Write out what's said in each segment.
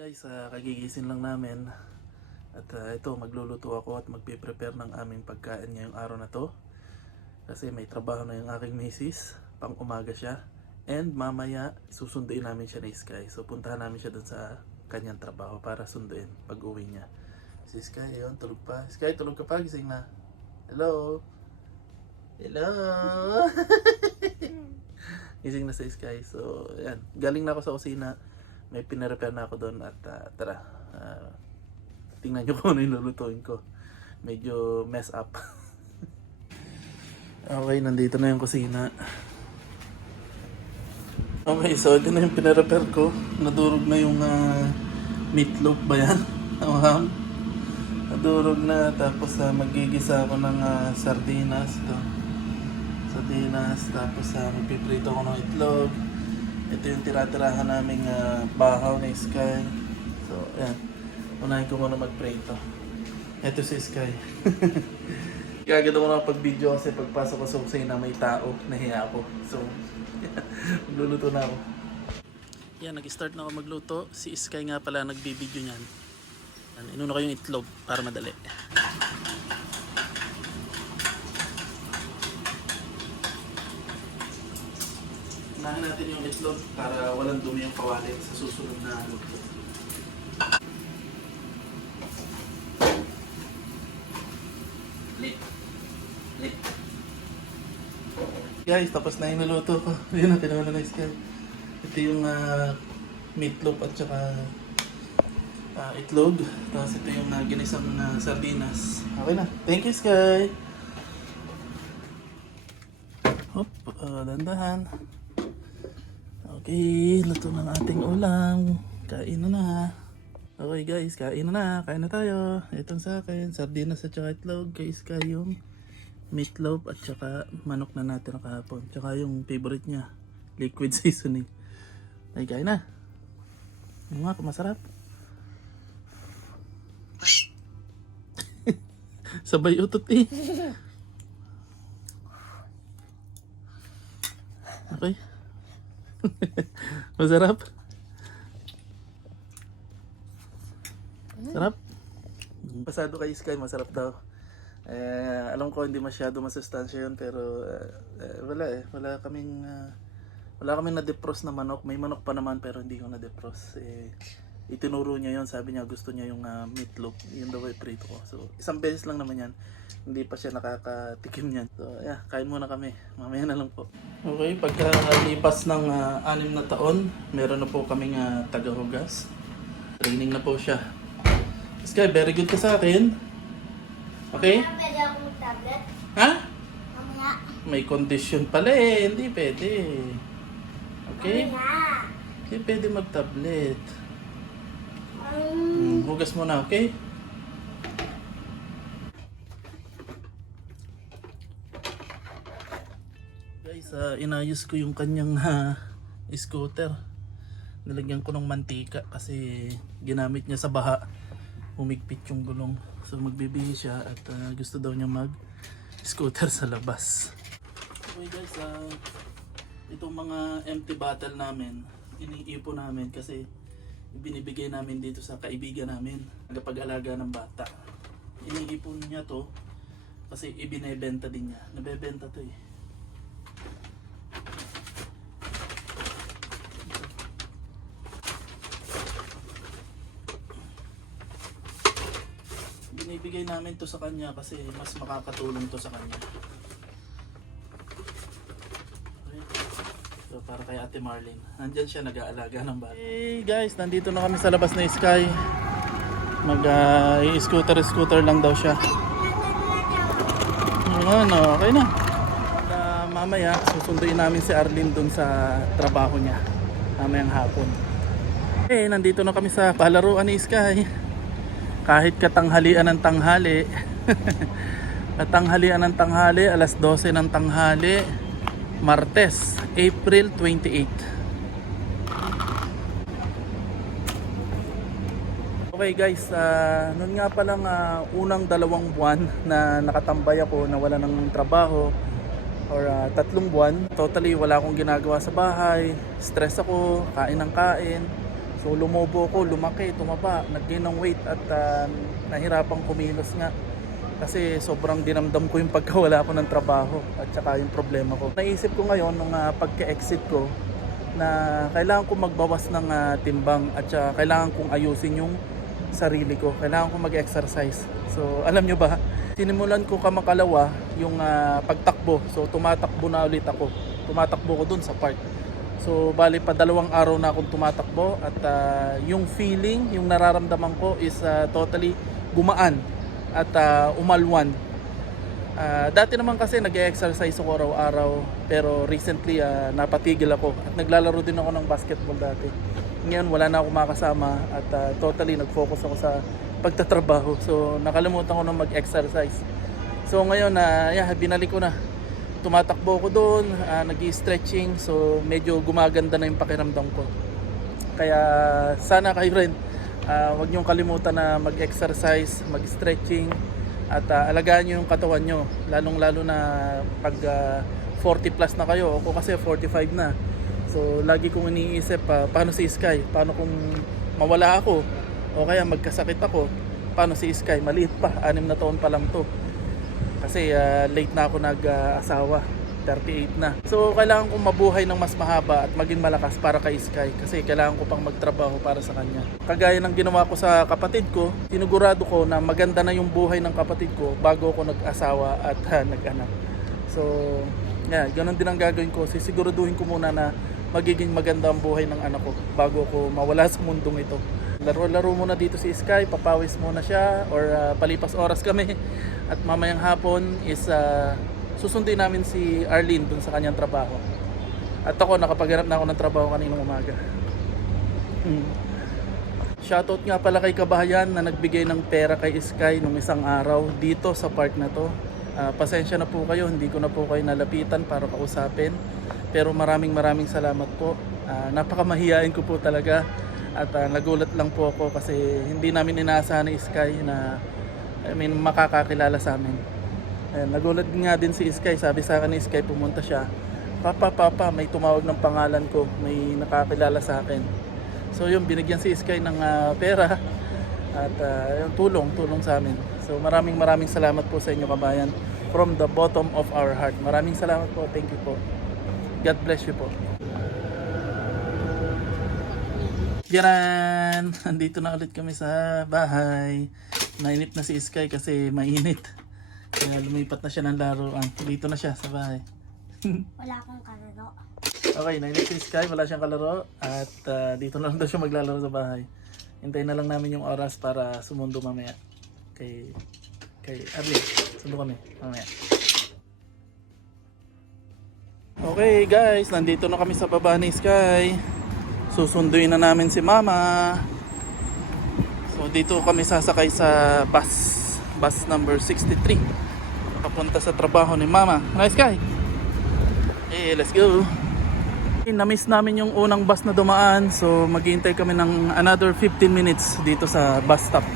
Guys, kagigising lang namin at ito magluluto ako at magpe-prepare ng aming pagkain ngayong araw na to kasi may trabaho na yung aking misis, pang umaga siya, and mamaya susunduin namin siya ni Sky. So puntahan namin siya dun sa kanyang trabaho para sunduin pag uwi niya. Si Sky yun, tulog pa. Sky, tulog ka pa, gising na. Hello? Hello? Gising na si Sky. So yan, galing na ako sa kusina, may pinarepair na ako doon at tara, tingnan nyo kung ano yung lulutuin ko. Medyo mess up. Okay, nandito na yung kusina. Okay, so ito na yung pinarepair ko. Nadurog na yung meatloaf ba yan? Nadurog na, tapos magigisa ako ng sardinas. Ito. Sardinas, tapos magpiprito ako ng itlog. Ito yung tira-tirahan naming bahaw na Sky. So, ayan. Unahin ko muna mag-prito. Ito si Sky. Kagad ako nakapag-video kasi pagpasok ko sa kusina may tao. Nahiya ako. So, magluluto na ako. Yan, nag-start na ako magluto. Si Sky nga pala nagbibideo niyan. Inuna ko yung itlog para madali. Unahin natin yung itlog para walang dumi yung kawali sa susunod na luto. Lit. Guys, tapos na yung naluto ko. Yun ang pinawala na Sky. Ito yung meatloaf at saka itlog. Tapos ito yung ginisang sardinas. Okay na. Thank you, Sky. Hop, dandahan. Okay, luto na ang ating ulam. Kain na. Okay guys, kain na. Kain na tayo. Itong sa akin, sardinas at saka itlog. Kay Sky yung meatloaf at saka manok na natin kahapon. Tsaka yung favorite niya, liquid seasoning. Ay, kain na. Yung nga, masarap. Sabay utot eh. Okay. Masarap. Sarap. Pasado kay Sky, masarap daw. Alam ko hindi masyado masustansya yun, pero wala kaming na-defrost na manok. May manok pa naman pero hindi ko na-defrost. Itinuro niya yon, sabi niya gusto niya yung meatloaf, yun daw ay prito ko. So isang beses lang naman yan, hindi pa siya nakakatikim niyan. So yeah, kain muna kami, mamaya na lang po. Okay, pagkalipas ng 6 na taon, meron na po kaming tagahugas. Training na po siya. Sky, very good ka sa akin. Okay? Pwede ako mag-tablet? Ha? Mamaya. May condition pala eh, hindi pwede. Okay? Mamaya. Hindi pwede mag-tablet. Hugas muna, okay? Guys, inayos ko yung kanyang scooter. Nilagyan ko ng mantika kasi ginamit niya sa baha. Humigpit yung gulong. So magbibihis siya at gusto daw niya mag-scooter sa labas. Okay guys, itong mga empty bottle namin, iniipon namin kasi binibigay namin dito sa kaibigan namin, nagpag-alaga ng bata. Iniipon niya to kasi ibinebenta din niya. Nabebenta to eh. Binibigay namin to sa kanya kasi mas makakatulong to sa kanya. So, para kay Ate Marlene. Nandyan siya nag-aalaga ng bata. Hey guys, nandito na kami sa labas na Sky. Mag-scooter lang daw siya. Ano, okay na. Mamaya, susunduin namin si Arlene dun sa trabaho niya. Mamayang hapon. Okay, nandito na kami sa palaruan ni Sky. Kahit katanghalian ng tanghali. Katanghalian ng tanghali, alas 12 ng tanghali. Martes, April 28. Okay guys, noon nga palang unang 2 buwan na nakatambay ako, na wala ng trabaho, or 3 buwan, totally wala akong ginagawa sa bahay, stress ako, kain ng kain. So lumobo ko, lumaki, tumaba, nag-gain ng weight at nahirapang kumilos nga. Kasi sobrang dinamdam ko yung pagkawala ko ng trabaho at saka yung problema ko. Naisip ko ngayon nung pagka-exit ko na kailangan ko magbawas ng timbang at saka kailangan kong ayusin yung sarili ko. Kailangan ko mag-exercise. So alam nyo ba, sinimulan ko kamakalawa yung pagtakbo. So tumatakbo na ulit ako. Tumatakbo ko dun sa park. So bali pa 2 araw na akong tumatakbo at yung feeling, yung nararamdaman ko is totally gumaan at umalwan. Dati naman kasi nag-exercise ako araw-araw pero recently napatigil ako at naglalaro din ako ng basketball dati. Ngayon wala na ako makasama at totally nag-focus ako sa pagtatrabaho. So nakalimutan ko na mag-exercise. So ngayon binalik ko na. Tumatakbo ko doon, nag-i-stretching, so medyo gumaganda na yung pakiramdam ko. Kaya sana kayo rin, huwag niyong kalimutan na mag-exercise, mag-stretching, at alagaan niyo yung katawan niyo. Lalong-lalo na pag 40 plus na kayo, ako kasi 45 na. So lagi kong iniisip, paano si Sky? Paano kung mawala ako? O kaya magkasakit ako? Paano si Sky? Maliit pa, 6 na taon pa lang to. Kasi late na ako nag-asawa, 38 na. So kailangan kong mabuhay ng mas mahaba at maging malakas para kay Sky. Kasi kailangan ko pang magtrabaho para sa kanya. Kagaya ng ginawa ko sa kapatid ko, sinigurado ko na maganda na yung buhay ng kapatid ko bago ako nag-asawa at nag-anak. So ganun din ang gagawin ko. Sisiguraduhin ko muna na magiging maganda ang buhay ng anak ko bago ko mawala sa mundong ito. Laro-laro muna dito si Sky, papawis muna siya or palipas oras kami. At mamayang hapon is susundin namin si Arlene dun sa kanyang trabaho. At ako nakapaghanap na ako ng trabaho kaninang umaga. Shoutout nga pala kay Kabahayan na nagbigay ng pera kay Sky nung isang araw dito sa park na to. Pasensya na po kayo, hindi ko na po kayo nalapitan para kausapin. Pero maraming salamat po. Napakamahiyain ko po talaga. At nagulat lang po ako kasi hindi namin inaasahan ni Sky na makakakilala sa amin. Nagulat nga din si Sky, sabi sa akin ni Sky, pumunta siya, Papa, may tumawag ng pangalan ko, may nakakilala sa akin. So yun, binigyan si Sky ng pera at yung tulong sa amin. So maraming salamat po sa inyo, kabayan, from the bottom of our heart. Maraming salamat po, thank you po. God bless you po. Yaran! Andito na ulit kami sa bahay. Nainip na si Sky kasi mainit. Kaya lumipat na siya ng laruan. Dito na siya sa bahay. Wala akong kalaro. Okay, nainip si Sky. Wala siyang kalaro. At dito na lang daw siya maglalaro sa bahay. Hintayin na lang namin yung oras para sumundo mamaya. Kay Arlene. Sundo kami mamaya. Okay guys, nandito na kami sa baba ni Sky. Susunduin na namin si Mama. So dito kami sasakay sa bus number 63 papunta sa trabaho ni Mama. Nice Sky. Hey, let's go. Na-miss namin yung unang bus na dumaan, so maghihintay kami ng another 15 minutes dito sa bus stop.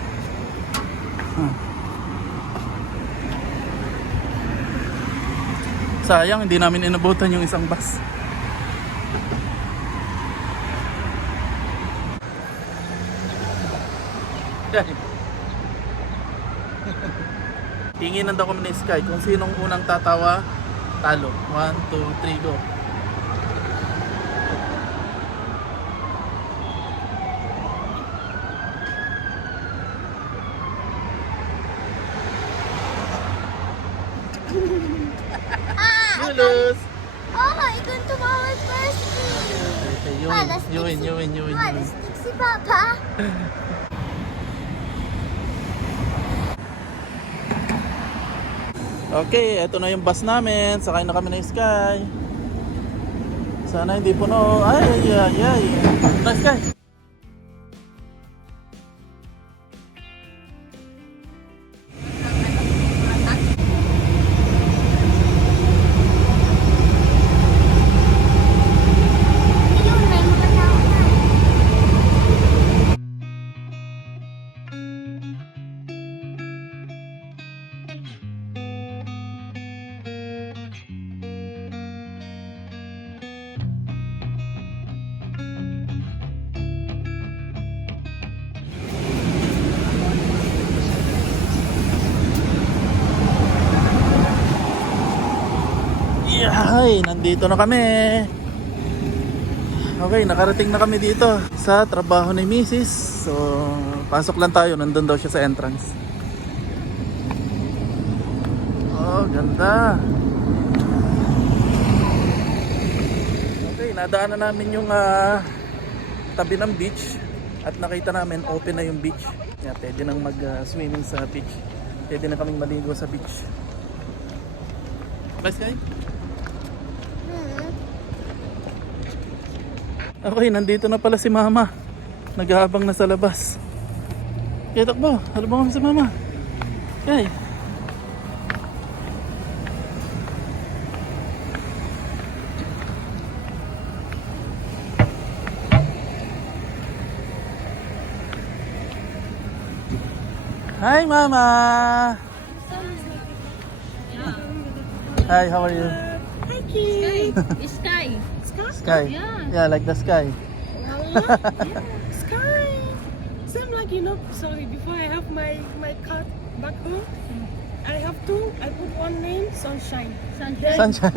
Sayang hindi namin inabutan yung isang bus. Tinginan daw kami ni Sky kung sinong unang tatawa, talo. 1, 2, 3, go. Julius! Oh, ikaw tumawag first. You win. Stick si Papa. Okay, eto na yung bus namin. Sakay na kami ng Sky. Sana hindi puno. Ay. Nice Sky. Ayun, may mga tao na. Ay, nandito na kami. Okay, nakarating na kami dito sa trabaho ni Mrs. So, pasok lang tayo. Nandun daw siya sa entrance. Oh, ganda. Okay, nadaanan namin yung tabi ng beach. At nakita namin open na yung beach. Yeah, pwede nang mag-swimming sa beach. Pwede na kaming maligo sa beach. Bye, Sky. Okay, nandito na pala si Mama. Naghahabang na sa labas. Kaya takbo, halubang kami si Mama. Okay. Hi, Mama. Hi, how are you? Hi, kid. Sky. Sky. Yeah. Yeah, like the sky. Sky. Same like, sorry, before I have my cat back home, I have two. I put one name, Sunshine. Sunshine.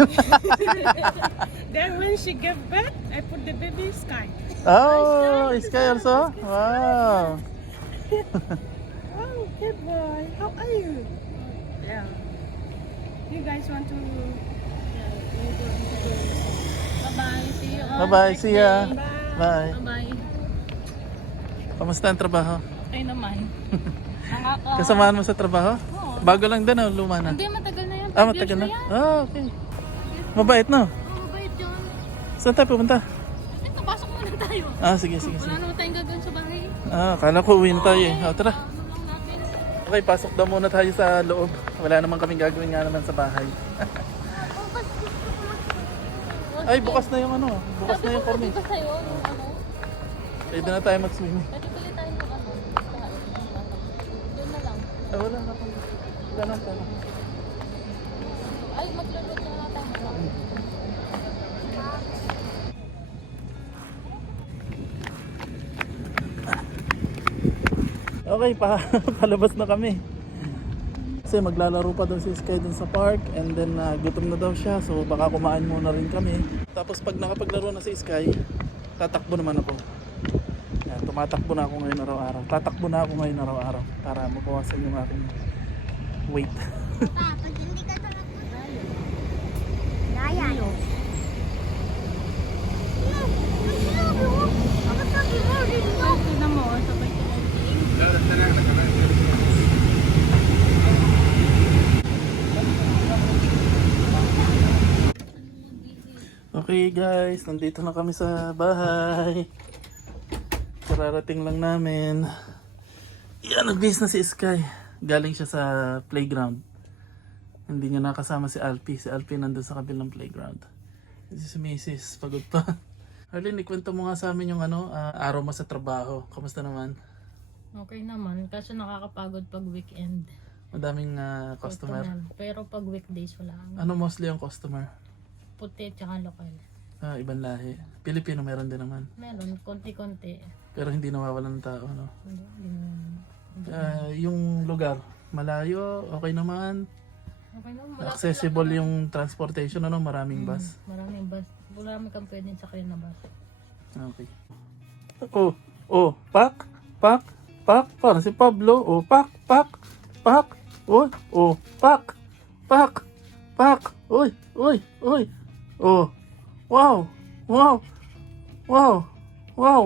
Then when she gave birth, I put the baby Sky. Oh, sky also? Wow. Oh, good boy. How are you? Yeah. You guys want to... Bye-bye. See you all Bye-bye. next See ya. day. Bye. Bye-bye. Kamusta ang trabaho? Ay naman. Nakaka... Kasamahan mo sa trabaho? Oo. Bago lang din o luma na? Hindi, matagal na yan. 5 Ah, matagal years na? yan. Ah, okay. Mabait no? Oo, mabait yun. Saan tayo pupunta? Ito, pasok muna tayo. Ah, sige, sige, Wala sige. naman tayong gagawin sa bahay. Ah, kala ko uwi na tayo eh. Oh, tara. Ano lang natin. Okay, pasok daw muna tayo sa loob. Wala naman kaming gagawin nga naman sa bahay. Ay, bukas na yung ano. Bukas na yung Sabi forming. ko sa'yo, yung ano, Pwede na tayo mag-swimming. pwede pili tayo ng ano. Doon na lang. Ah, wala na akong... Wala na pala. Ay, magluluto na tayo. Okay, palabas na kami. Kasi maglalaro pa daw si Sky dun sa park and then gutom na daw siya so baka kumain muna rin kami. Tapos pag nakapaglaro na si Sky, tatakbo naman ako. Yan, tumatakbo na ako ngayon araw-araw. Tatakbo na ako ngayon araw-araw para mabawasan yung aking weight. Pa, pag hindi ka tumakbo tayo. Gaya. No, sinabi mo. Bakit sabi mo dito? Tignan mo, sabay ka. Okay guys, nandito na kami sa bahay. Kararating lang namin. Yan, nagbihis na si Sky. Galing siya sa playground. Hindi niya nakasama si Alpi. Si Alpi nandun sa kabilang playground. Si Mrs. pagod pa. Arlene, ikwento mo nga sa amin yung araw mo sa trabaho. Kamusta naman? Okay naman, kaso nakakapagod pag weekend. Madaming customer. Pero pag weekdays wala. Ano mostly yung customer? Puti tsaka lokal. Ibang lahi. Pilipino meron din naman. Meron, konti-konti. Pero hindi nawawalan ng tao. No? Hindi. Yung lugar, malayo, okay naman. Okay naman. Accessible yung transportation, maraming bus. Maraming bus. Marami kang pwedeng sakyan na bus. Okay. Pak. Parang si Pablo. Pak. Pak. Uy. Wow.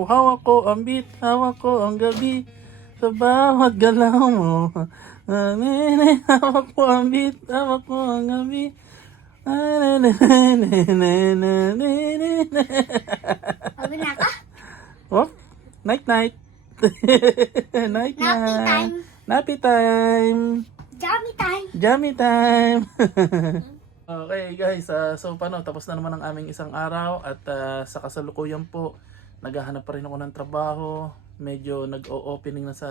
Hawak ko ang beat. Hawak ko ang gabi. Sa bawat galaw mo. Hawak ko ang beat. Hawak ko ang gabi. Pagod na ka? Oh, night. Night. Nappy time. Nappy time. Jammy time. Jammy time. Okay guys, so paano, tapos na naman ang aming isang araw at sa kasalukuyan po, naghahanap pa rin ako ng trabaho. Medyo nag-o-opening na sa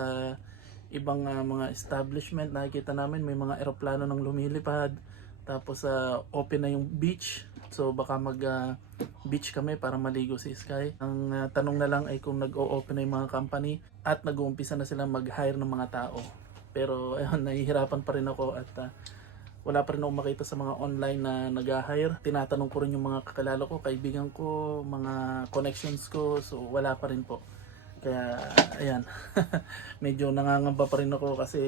ibang mga establishment. Nakikita namin may mga eroplano nang lumilipad. Tapos open na yung beach. So baka mag-beach kami para maligo si Sky. Ang tanong na lang ay kung nag-o-open na yung mga company at nag-uumpisa na sila mag-hire ng mga tao. Pero ayun, nahihirapan pa rin ako at wala pa rin akong makita sa mga online na nag-hire. Tinatanong ko rin yung mga kakilala ko, kaibigan ko, mga connections ko, so wala pa rin po. Kaya ayan, medyo nangangamba pa rin ako kasi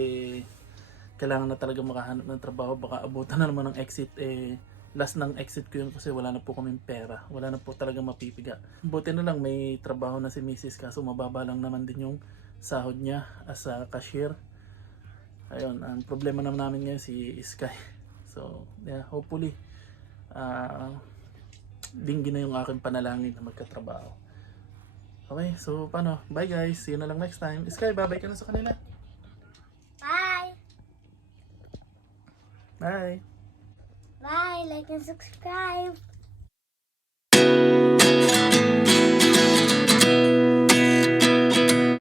kailangan na talaga makahanap ng trabaho. Baka abutan na naman ng exit. Last ng exit ko yun kasi wala na po kaming pera. Wala na po talaga mapipiga. Buti na lang may trabaho na si Mrs. kaso mababa lang naman din yung sahod niya as a cashier. Ayun, ang problema naman namin ngayon si Sky. So, yeah, hopefully dinggin na yung aking panalangin na magkatrabaho. Okay, so paano? Bye guys, see you na lang next time. Sky, bye-bye ka na sa kanila. Bye. Bye! Bye. Like and subscribe.